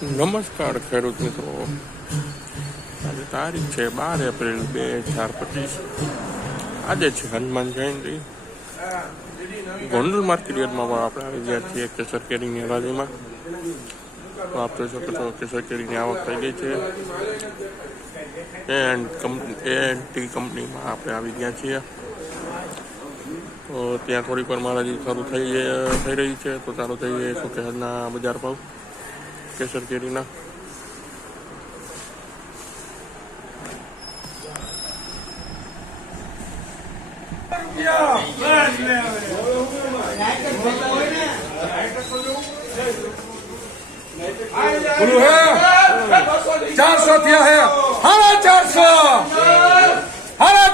નમસ્કાર ખેડૂત મિત્રો, આજે તારીખ છે 12 એપ્રિલ 2025. આજે છે હનુમાન જયંતિ. ગોંડલ માર્કેટ યાર્ડમાં આપણે આવી ગયા છીએ કેસર કેરીની હરાજીમાં. તો આપ જોઈ શકો છો કેસર કેરીની આવક થઈ ગઈ છે. એન્ડ કંપનીમાં આપણે આવી ગયા છીએ. તો ત્યાં થોડીક વાર હરાજી શરૂ થઈ રહી છે. તો ચાલુ થઈ જાય શું કે આજના બજાર ભાવ કેસર કેરીના. बोलो है 400 दिया है, हरा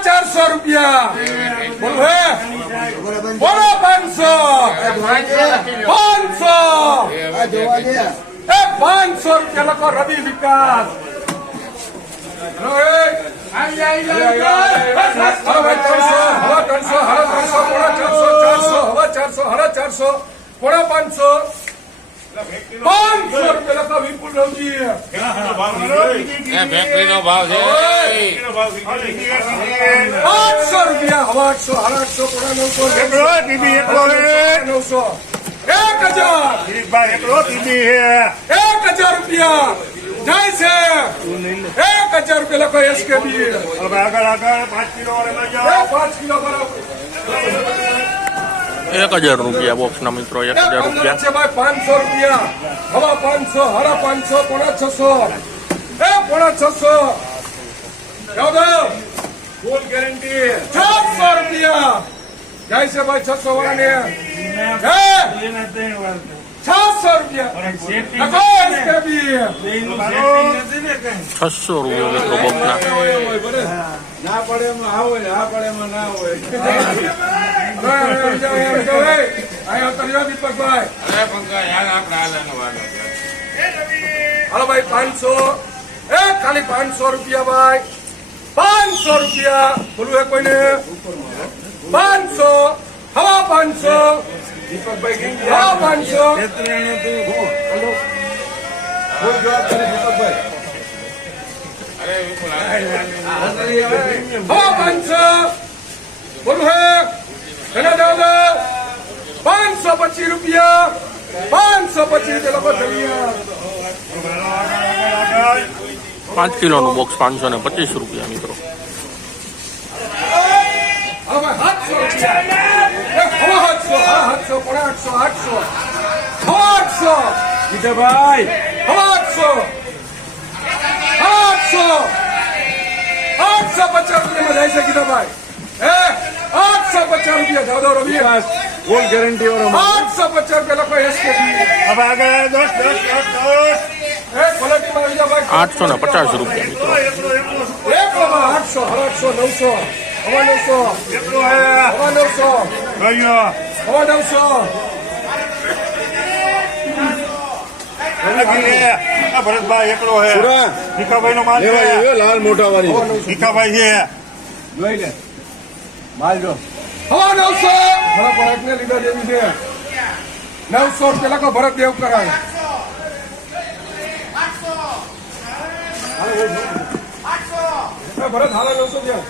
400 रुपया। बोलो है बोलो 500 रुपया लगा रवि विकास। पोड़ा 500 रुपये लगा विपुल रवजी। फैक्ट्री नो भाव है 800 रुपया, 800 पोड़ा 900 1000 रुपया જાય છે। 1000 રૂપિયા લખો એસકેબી। 5 કિલો બરાબર 1000 રૂપિયા બોક્સના મિત્રો, 1000 રૂપિયા છે ભાઈ। 500 રૂપિયા, હવા 500, હરા 500, પોણા 600, પોણા 600 યાદવ ફૂલ ગેરંટી 600 રૂપિયા જાય છે ભાઈ। 600 વાળાને 600 રૂપિયા લખો એસકેબી। 600 રૂપિયા મિત્રો બોક્સના। ના પડે એમાં આવો, ના પડે એમાં ના હોય। દીપકભાઈ હાલો ભાઈ 500, ખાલી 500 રૂપિયા ભાઈ। 500 રૂપિયા બોલું હે કોઈને? 500, હવા 500 દીપકભાઈ, હવા 500 દીપકભાઈ, હવા 500 બોલું હે 525 રૂપિયા, 525 લોકો ચલિયા। 5 કિલોનું બોક્સ 525 રૂપિયા મિત્રો। હવે 700 રૂપિયા, 700, પોણા 800, 800 ગીતાભાઈ, 800 850 રૂપિયામાં જાય છે ગીતાભાઈ। 850 રૂપિયા દાદો રવિ ફૂલ ગેરંટી વાળો 850 રૂપિયા લખો એસકેબી। હવે આગળ 10 ક્વોલિટીમાં આવી જાવ ભાઈ। 850 રૂપિયા મિત્રો। એકમાં 800, 900, હવા 900, હવા 900 ભરતભાઈ એકલો હે, ભીખાભાઈ નો માલ લાલ મોટા વાળી ભીખાભાઈ છે, જોઈ લે માલ જો હવા 900 ભરત ને લીધા જેવી છે। 900 રૂપિયા લખો ભરત દેવ કરાય। ભરત હાલા 900 રૂપિયા